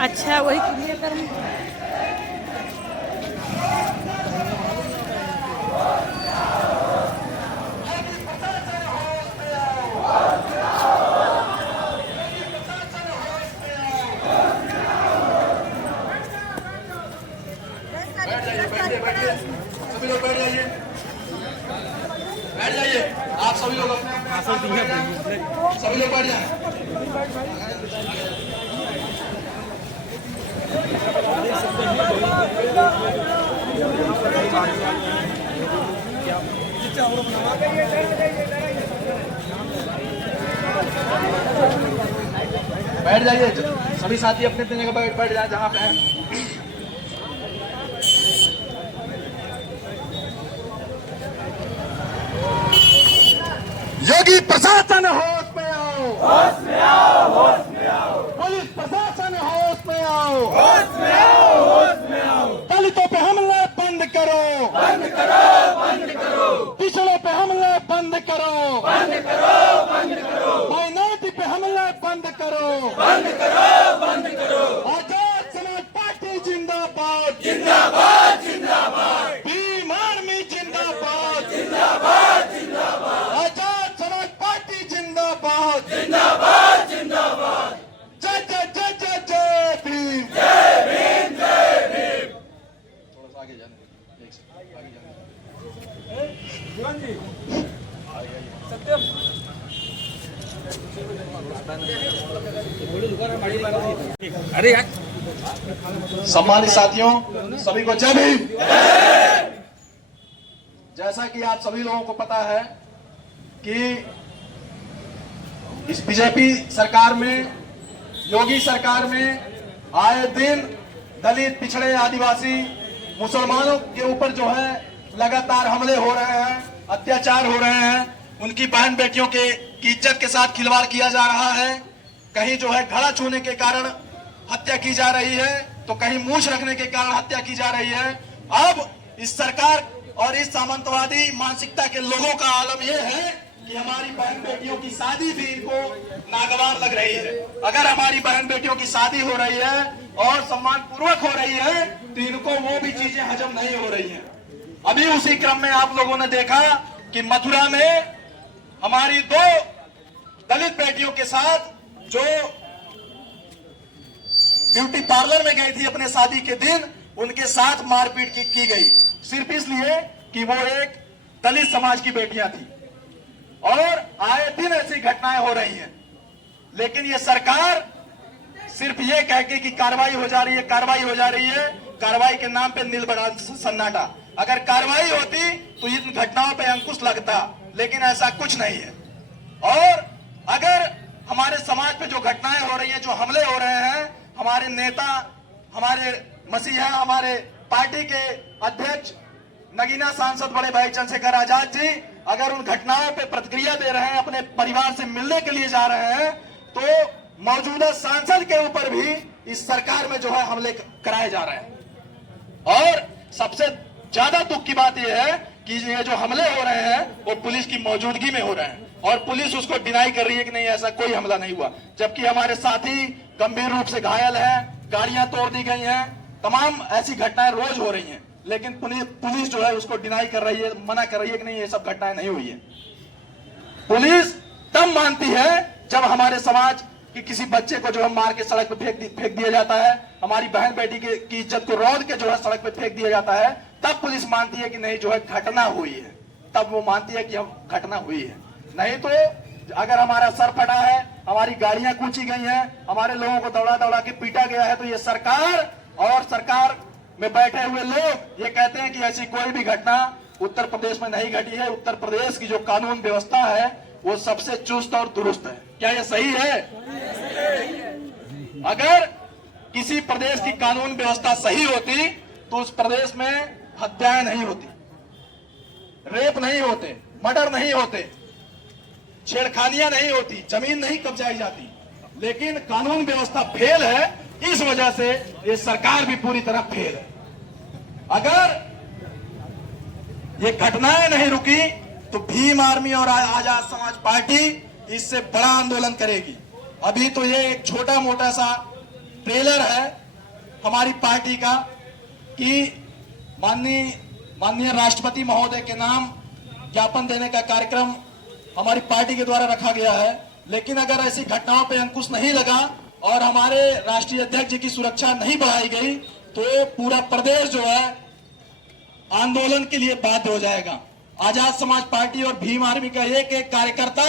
अच्छा वही क्लियर कर। सभी लोग बैठ जाइए, बैठ जाइए। आप सभी लोग अपने सभी लोग बैठ जाए। बैठ जाइए सभी साथी अपने अपने जगह बैठ जाए जहाँ पे हैं। योगी प्रशासन होश में आओ, होश में आओ, होश में आओ। पुलिस प्रशासन होश में आओ, होश में आओ, होश में आओ। दलितों पे हमले बंद करो, बंद करो, बंद करो। पिछड़ों पे हमले बंद करो, बंद करो, बंद करो। माइनॉरिटी पे हमले बंद करो, बंद करो, बंद करो। आजाद समाज पार्टी जिंदाबाद, जिंदाबाद, जिंदाबाद, भीम आर्मी जिंदाबाद, जिंदाबाद, जिंदाबाद, आजाद समाज पार्टी जिंदाबाद, जिंदाबाद, जिंदाबाद। जय जय जय जय जय भीम, जय भीम, जय भीम। थोड़ा सा आगे जाने दीजिए, एक सेकंड आगे जाने अरे यार, सम्मानित साथियों, सभी को जय भीम। जैसा कि आप सभी लोगों को पता है कि इस बीजेपी सरकार में, योगी सरकार में आए दिन दलित, पिछड़े, आदिवासी, मुसलमानों के ऊपर जो है लगातार हमले हो रहे हैं, अत्याचार हो रहे हैं, उनकी बहन बेटियों की इज्जत के साथ खिलवाड़ किया जा रहा है। कहीं जो है घड़ा छूने के कारण हत्या की जा रही है, तो कहीं मूछ रखने के कारण हत्या की जा रही है। अब इस सरकार और इस सामंतवादी मानसिकता के लोगों का आलम यह है कि हमारी बहन बेटियों की शादी भी इनको नागवार लग रही है। अगर हमारी बहन बेटियों की शादी हो रही है और सम्मान पूर्वक हो रही है तो इनको वो भी चीजें हजम नहीं हो रही हैं। अभी उसी क्रम में आप लोगों ने देखा कि मथुरा में हमारी 2 दलित बेटियों के साथ जो ब्यूटी पार्लर में गई थी अपने शादी के दिन, उनके साथ मारपीट की गई, सिर्फ इसलिए कि वो एक दलित समाज की बेटियां थी। और आए दिन ऐसी घटनाएं हो रही हैं, लेकिन ये सरकार सिर्फ ये कह के कि कार्रवाई हो जा रही है, कार्रवाई हो जा रही है, कार्रवाई के नाम पे नीलबड़ा सन्नाटा। अगर कार्रवाई होती तो इन घटनाओं पे अंकुश लगता, लेकिन ऐसा कुछ नहीं है। और अगर हमारे समाज पे जो घटनाएं हो रही हैं, जो हमले हो रहे हैं, हमारे नेता, हमारे मसीहा, हमारे पार्टी के अध्यक्ष नगीना सांसद बड़े भाई चंद्रशेखर आजाद जी अगर उन घटनाओं पे प्रतिक्रिया दे रहे हैं, अपने परिवार से मिलने के लिए जा रहे हैं, तो मौजूदा सांसद के ऊपर भी इस सरकार में जो है हमले कराए जा रहे हैं। और सबसे ज्यादा दुख की बात यह है कि ये जो हमले हो रहे हैं वो पुलिस की मौजूदगी में हो रहे हैं, और पुलिस उसको डिनाई कर रही है कि नहीं, ऐसा कोई हमला नहीं हुआ, जबकि हमारे साथी गंभीर रूप से घायल हैं, गाड़ियां तोड़ दी गई हैं, तमाम ऐसी घटनाएं रोज हो रही हैं, लेकिन पुलिस जो है उसको डिनाई कर रही है, मना कर रही है कि नहीं, ये सब घटनाएं नहीं हुई है। पुलिस तब मानती है जब हमारे समाज कि किसी बच्चे को जो है मार के सड़क पे फेंक दिया जाता है, हमारी बहन बेटी की इज्जत को रौंद के जो है सड़क पे फेंक दिया जाता है, तब पुलिस मानती है कि नहीं जो है घटना हुई है, तब वो मानती है कि हम घटना हुई है। नहीं तो अगर हमारा सर फटा है, हमारी गाड़ियां कूची गई हैं, हमारे लोगों को दौड़ा दौड़ा के पीटा गया है, तो ये सरकार और सरकार में बैठे हुए लोग ये कहते हैं कि ऐसी कोई भी घटना उत्तर प्रदेश में नहीं घटी है। उत्तर प्रदेश की जो कानून व्यवस्था है वो सबसे चुस्त और दुरुस्त है। क्या ये सही है? अगर किसी प्रदेश की कानून व्यवस्था सही होती तो उस प्रदेश में हत्याएं नहीं होती, रेप नहीं होते, मर्डर नहीं होते, छेड़खानियां नहीं होती, जमीन नहीं कब्जाई जाती। लेकिन कानून व्यवस्था फेल है, इस वजह से ये सरकार भी पूरी तरह फेल है। अगर ये घटनाएं नहीं रुकी तो भीम आर्मी और आजाद समाज पार्टी इससे बड़ा आंदोलन करेगी। अभी तो ये एक छोटा मोटा सा ट्रेलर है हमारी पार्टी का कि माननीय राष्ट्रपति महोदय के नाम ज्ञापन देने का कार्यक्रम हमारी पार्टी के द्वारा रखा गया है। लेकिन अगर ऐसी घटनाओं पर अंकुश नहीं लगा और हमारे राष्ट्रीय अध्यक्ष जी की सुरक्षा नहीं बढ़ाई गई तो पूरा प्रदेश जो है आंदोलन के लिए बाध्य हो जाएगा। आजाद समाज पार्टी और भीम आर्मी का एक एक कार्यकर्ता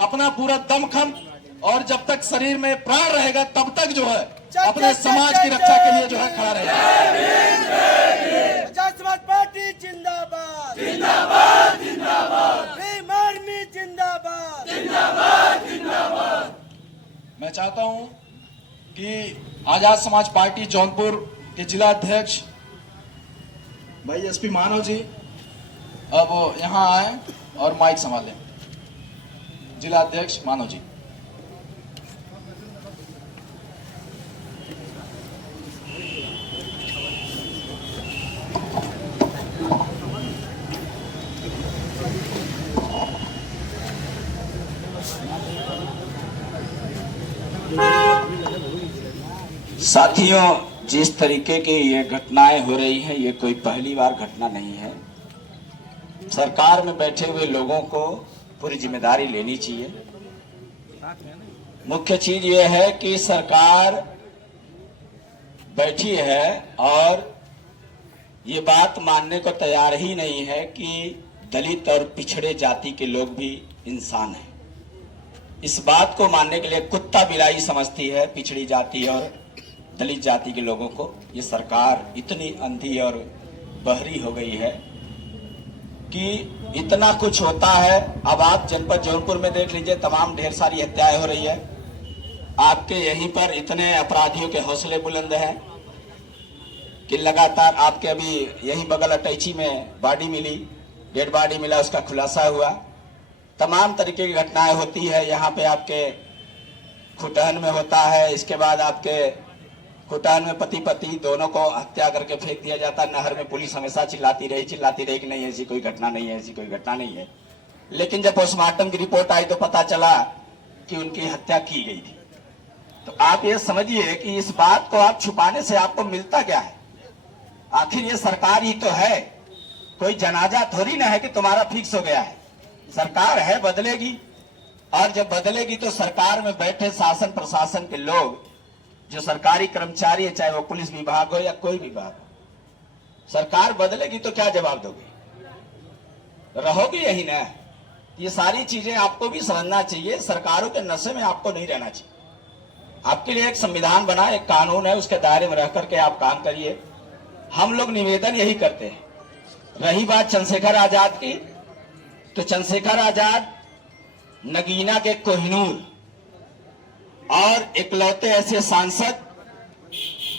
अपना पूरा दमखम और जब तक शरीर में प्राण रहेगा तब तक जो है अपने समाज की रक्षा के लिए जो है खड़ा रहेगा। आजाद समाज पार्टी जिंदाबाद, जिंदाबाद जिंदाबाद भीम आर्मी जिंदाबाद, जिंदाबाद जिंदाबाद। मैं चाहता हूं कि आजाद समाज पार्टी जौनपुर के जिला अध्यक्ष भाई एसपी मानव जी अब यहां आए और माइक संभालें। जिला अध्यक्ष मानव जी। साथियों, जिस तरीके की ये घटनाएं हो रही हैं ये कोई पहली बार घटना नहीं है। सरकार में बैठे हुए लोगों को पूरी जिम्मेदारी लेनी चाहिए। मुख्य चीज ये है कि सरकार बैठी है और ये बात मानने को तैयार ही नहीं है कि दलित और पिछड़े जाति के लोग भी इंसान हैं। इस बात को मानने के लिए कुत्ता बिलाई समझती है पिछड़ी जाति और दलित जाति के लोगों को। ये सरकार इतनी अंधी और बहरी हो गई है कि इतना कुछ होता है। अब आप जनपद जौनपुर में देख लीजिए, तमाम ढेर सारी हत्याएं हो रही है। आपके यहीं पर इतने अपराधियों के हौसले बुलंद हैं कि लगातार आपके अभी यहीं बगल अटैची में बॉडी मिली, डेड बॉडी मिला, उसका खुलासा हुआ। तमाम तरीके की घटनाएं होती है। यहाँ पे आपके खुटहन में होता है, इसके बाद आपके खुटहन में पति पत्नी दोनों को हत्या करके फेंक दिया जाता है नहर में। पुलिस हमेशा चिल्लाती रही कि नहीं ऐसी कोई घटना नहीं है, ऐसी कोई घटना नहीं है। लेकिन जब पोस्टमार्टम की रिपोर्ट आई तो पता चला कि उनकी हत्या की गई थी। तो आप ये समझिए कि इस बात को आप छुपाने से आपको मिलता क्या है? आखिर ये सरकार ही तो है, कोई जनाजा थोड़ी ना है कि तुम्हारा फिक्स हो गया है। सरकार है, बदलेगी, और जब बदलेगी तो सरकार में बैठे शासन प्रशासन के लोग, जो सरकारी कर्मचारी है, चाहे वो पुलिस विभाग हो या कोई विभाग हो, सरकार बदलेगी तो क्या जवाब दोगे? रहोगे यही ना? ये सारी चीजें आपको भी समझना चाहिए। सरकारों के नशे में आपको नहीं रहना चाहिए। आपके लिए एक संविधान बना, एक कानून है, उसके दायरे में रह करके आप काम करिए। हम लोग निवेदन यही करते हैं। रही बात चंद्रशेखर आजाद की, तो चंद्रशेखर आजाद नगीना के कोहिनूर और इकलौते ऐसे सांसद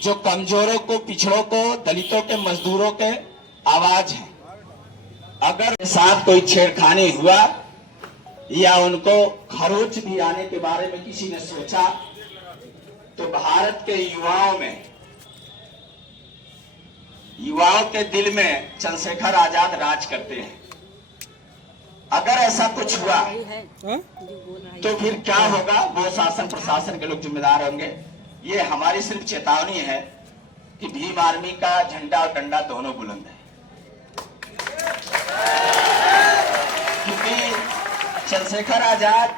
जो कमजोरों को, पिछड़ों को, दलितों के, मजदूरों के आवाज हैं। अगर साथ कोई छेड़खानी हुआ या उनको खरोच भी आने के बारे में किसी ने सोचा तो भारत के युवाओं के दिल में चंद्रशेखर आजाद राज करते हैं। अगर ऐसा कुछ हुआ तो फिर क्या होगा? वो शासन प्रशासन के लोग जिम्मेदार होंगे। ये हमारी सिर्फ चेतावनी है कि भीम आर्मी का झंडा और डंडा दोनों बुलंद है, क्योंकि चंद्रशेखर आजाद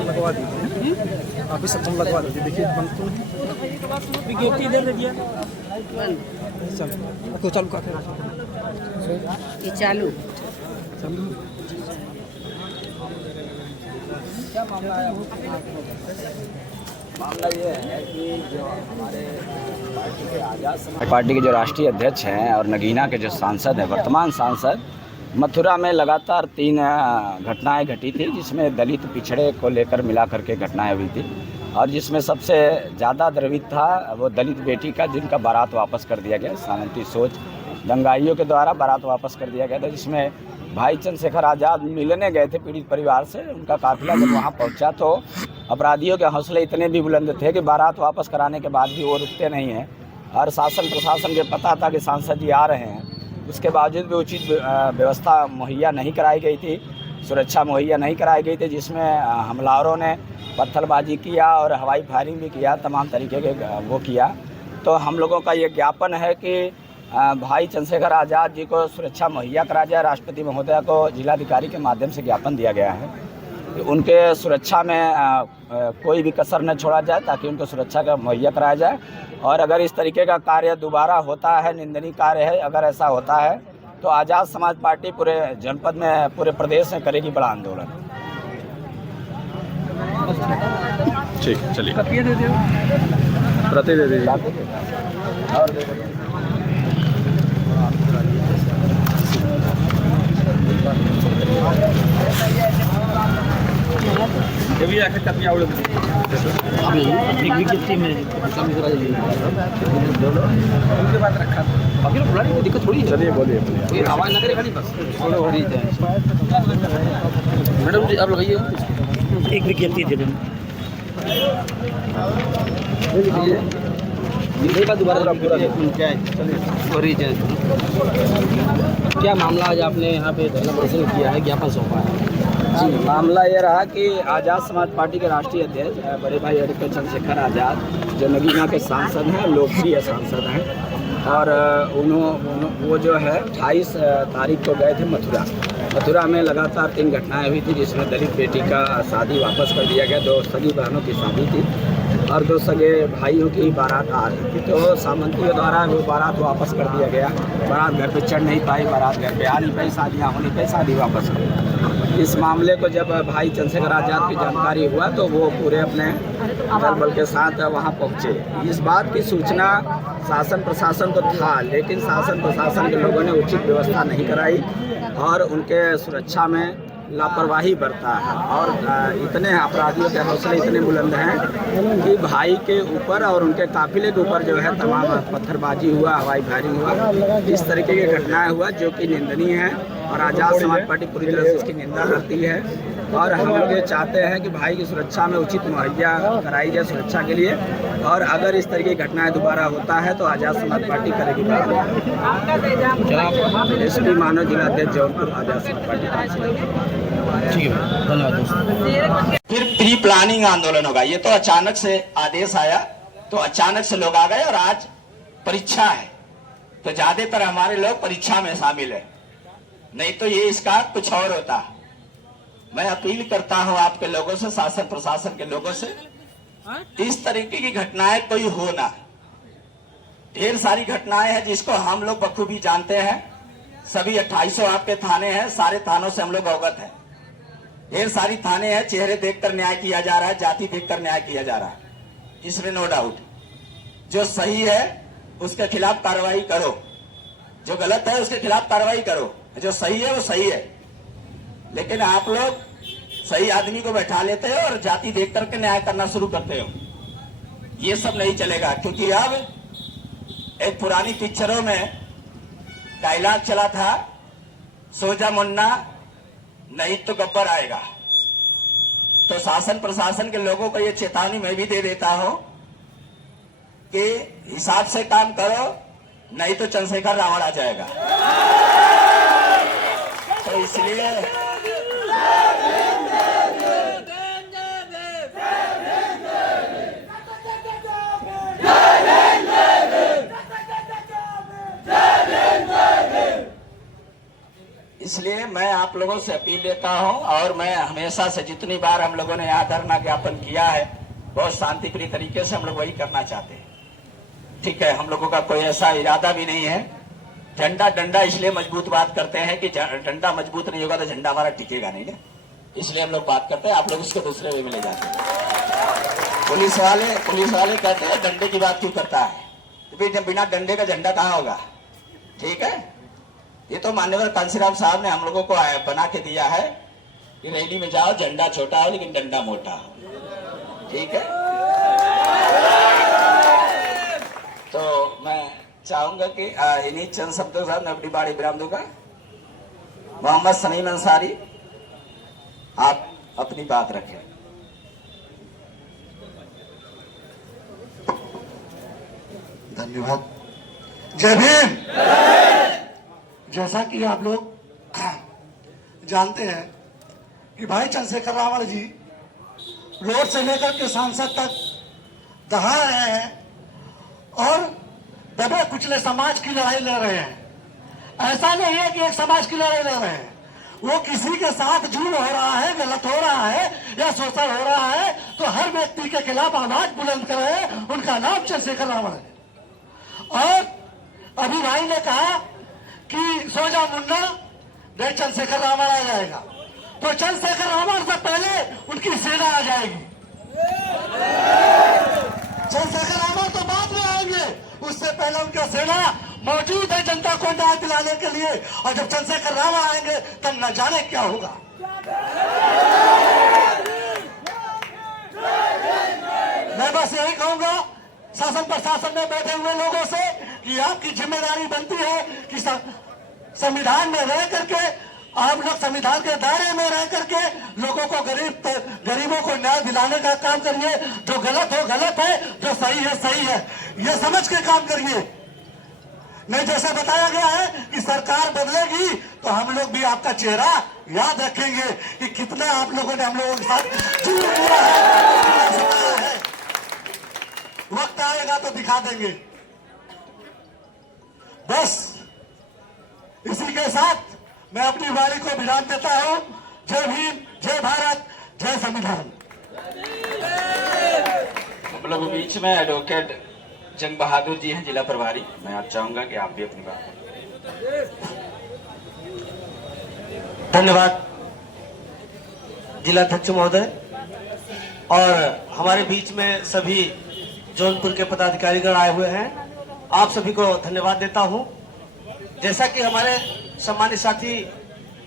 लगवा दीजिए, आप भी सफल लगवा दीजिए। देखिए विज्ञप्ति दे दिया, चलो चालू का ये चालू चालू मामला ये है कि जो हमारे पार्टी के आज़ाद समाज पार्टी के जो राष्ट्रीय अध्यक्ष हैं और नगीना के जो सांसद हैं, वर्तमान सांसद, मथुरा में लगातार 3 घटनाएं घटी थी, जिसमें दलित पिछड़े को लेकर मिला करके घटनाएं हुई थी, और जिसमें सबसे ज़्यादा द्रवित था वो दलित बेटी का, जिनका बारात वापस कर दिया गया। सामंती सोच दंगाइयों के द्वारा बारात वापस कर दिया गया था, जिसमें भाई चंद्रशेखर आज़ाद मिलने गए थे पीड़ित परिवार से। उनका काफिला जब वहाँ पहुँचा तो अपराधियों के हौसले इतने भी बुलंद थे कि बारात वापस कराने के बाद भी वो रुकते नहीं हैं, और शासन प्रशासन को पता था कि सांसद जी आ रहे हैं, उसके बावजूद भी उचित व्यवस्था मुहैया नहीं कराई गई थी, सुरक्षा मुहैया नहीं कराई गई थी, जिसमें हमलावरों ने पत्थरबाजी किया और हवाई फायरिंग भी किया, तमाम तरीके के वो किया। तो हम लोगों का ये ज्ञापन है कि भाई चंद्रशेखर आज़ाद जी को सुरक्षा मुहैया करा जाए। राष्ट्रपति महोदया को जिलाधिकारी के माध्यम से ज्ञापन दिया गया है कि उनके सुरक्षा में कोई भी कसर न छोड़ा जाए, ताकि उनको सुरक्षा का मुहैया कराया जाए। और अगर इस तरीके का कार्य दोबारा होता है, निंदनीय कार्य है, अगर ऐसा होता है तो आज़ाद समाज पार्टी पूरे जनपद में, पूरे प्रदेश में करेगी बड़ा आंदोलन। ठीक, चलिए प्रति दे दीजिए। और दे दीजिए। ये भी आके कभी आवड़े अभी विज्ञप्ति में उनके बाद रखा बाकी लोग बुलाने में दिक्कत थोड़ी है। चलिए बोलिए ये आवाज़ ना करे खाली बस थोड़ा हो रही है। मैडम जी आप लगाइए एक विज्ञप्ति दे दें। ये बात दोबारा क्या मामला आज आपने यहाँ पे धरना प्रदर्शन किया है, ज्ञापन सौंपा है? जी, मामला ये रहा कि आज़ाद समाज पार्टी के राष्ट्रीय अध्यक्ष बड़े भाई एडवोकेट चंद्रशेखर आज़ाद, जो नगीना के सांसद हैं, लोकप्रिय सांसद हैं, और वो जो है 28 तारीख को गए थे मथुरा में लगातार 3 घटनाएं हुई थी, जिसमें दलित बेटी का शादी वापस कर दिया गया। 2 सगी बहनों की शादी थी और 2 सगे भाइयों की बारात आ रही थी, तो सामंतियों द्वारा वो बारात वापस कर दिया गया। बारात घर पे चढ़ नहीं पाई, बारात घर पे आ नहीं पाई, शादियाँ हो नहीं पाई, शादी वापस कर। इस मामले को जब भाई चंद्रशेखर आज़ाद की जानकारी हुआ तो वो पूरे अपने दलबल के साथ वहाँ पहुँचे। इस बात की सूचना शासन प्रशासन को था, लेकिन शासन प्रशासन के लोगों ने उचित व्यवस्था नहीं कराई और उनके सुरक्षा में लापरवाही बरता है। और इतने अपराधियों के हौसले इतने बुलंद हैं कि भाई के ऊपर और उनके काफिले के ऊपर जो है तमाम पत्थरबाजी हुआ, हवाई फायरिंग हुआ, इस तरीके की घटनाएं हुआ, जो कि निंदनीय है। और आज़ाद समाज पार्टी पूरी तरह से इसकी निंदा करती है। और हम लोग ये चाहते हैं कि भाई की सुरक्षा में उचित मुहैया कराई जाए सुरक्षा के लिए, और अगर इस तरह की घटनाएं दोबारा होता है तो आज़ाद समाज पार्टी करेगी। एसपी मानव जिलाध्यक्ष जौनपुर, आज़ाद समाज पार्टी। ठीक है, धन्यवाद। फिर प्री प्लानिंग आंदोलन होगा। ये तो अचानक से आदेश आया तो अचानक से लोग आ गए, और आज परीक्षा है तो ज्यादातर हमारे लोग परीक्षा में शामिल है, नहीं तो ये इसका कुछ और होता। मैं अपील करता हूं आपके लोगों से, शासन प्रशासन के लोगों से, इस तरीके की घटनाएं कोई हो ना। ढेर सारी घटनाएं हैं जिसको हम लोग बखूबी जानते हैं। सभी 2800 आपके थाने हैं, सारे थानों से हम लोग अवगत हैं। ढेर सारी थाने हैं, चेहरे देखकर न्याय किया जा रहा है, जाति देखकर न्याय किया जा रहा है, इसमें नो डाउट। जो सही है उसके खिलाफ कार्रवाई करो, जो गलत है उसके खिलाफ कार्रवाई करो, जो सही है वो सही है। लेकिन आप लोग सही आदमी को बैठा लेते हो और जाति देख करके न्याय करना शुरू करते हो। ये सब नहीं चलेगा, क्योंकि अब एक पुरानी पिक्चरों में डायलॉग चला था, सो जा मुन्ना नहीं तो गब्बर आएगा। तो शासन प्रशासन के लोगों को ये चेतावनी मैं भी दे देता हूं कि हिसाब से काम करो, नहीं तो चंद्रशेखर रावण आ जाएगा। तो इसलिए मैं आप लोगों से अपील देता हूं, और मैं हमेशा से जितनी बार हम लोगों ने यहाँ धरना ज्ञापन किया है, बहुत शांतिप्रिय तरीके से हम लोग वही करना चाहते हैं। ठीक है, हम लोगों का कोई ऐसा इरादा भी नहीं है। डंडा इसलिए मजबूत बात करते हैं कि डंडा मजबूत नहीं होगा तो झंडा हमारा टिकेगा नहीं है। इसलिए हम लोग बात करते हैं, आप लोग उसको दूसरे वे में ले जाते हैं। पुलिस वाले कहते हैं डंडे की बात क्यों करता है, तो फिर बिना डंडे का झंडा कहाँ होगा। ठीक है, ये तो मान्यवर कांसीराम साहब ने हम लोगों को बना के दिया है कि रैली में जाओ, झंडा छोटा हो लेकिन डंडा मोटा हो। ठीक है, तो मैं चाहूंगा कि इन्हीं चंद शब्दों के साथ मैं अपनी बाड़ी विराम दूंगा। मोहम्मद समीम अंसारी, आप अपनी बात रखें। धन्यवाद। जय भीम। जैसा कि आप लोग जानते हैं कि भाई चंद्रशेखर रावण जी रोड से लेकर के सांसद तक दहा रहे हैं और दबे कुचले समाज की लड़ाई लड़ रहे हैं। ऐसा नहीं है कि एक समाज की लड़ाई लड़ रहे हैं, वो किसी के साथ जुल्म हो रहा है, गलत हो रहा है या शोषण हो रहा है तो हर व्यक्ति के खिलाफ आवाज बुलंद करे, उनका नाम चंद्रशेखर रावण है। और अभी भाई ने कहा कि सोजा मुन्ना देख चंद्रशेखर रावण आ जाएगा, तो चंद्रशेखर रावण से पहले उनकी सेना आ जाएगी। चंद्रशेखर रावण तो बाद में आएंगे, उससे पहले उनका सेना मौजूद है जनता को न्याय दिलाने के लिए। और जब चंद्रशेखर रावण आएंगे तब न जाने क्या होगा। मैं बस यही कहूंगा शासन प्रशासन में बैठे हुए लोगों से कि आपकी जिम्मेदारी बनती है कि संविधान में रह करके आप लोग संविधान के दायरे में रह करके लोगों को गरीबों को न्याय दिलाने का काम करिए। जो गलत हो गलत है, जो सही है सही है, ये समझ के काम करिए। नहीं जैसा बताया गया है कि सरकार बदलेगी तो हम लोग भी आपका चेहरा याद रखेंगे कि कितना आप लोगों ने हम लोगों के साथ जुल्म किया है। वक्त आएगा तो दिखा देंगे। बस इसी के साथ मैं अपनी वाणी को विराम देता हूं। जय भीम, जय भारत, जय संविधान। हम लोग बीच में एडवोकेट जंग बहादुर जी हैं, जिला प्रभारी। मैं आप चाहूंगा कि आप भी अपनी बात। धन्यवाद जिलाध्यक्ष महोदय। और हमारे बीच में सभी जौनपुर के पदाधिकारीगण आए हुए हैं, आप सभी को धन्यवाद देता हूं। जैसा कि हमारे सम्मानित साथी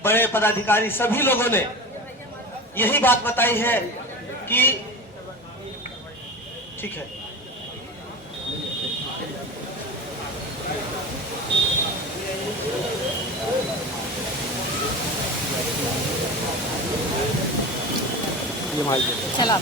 बड़े पदाधिकारी सभी लोगों ने यही बात बताई है कि ठीक है, चला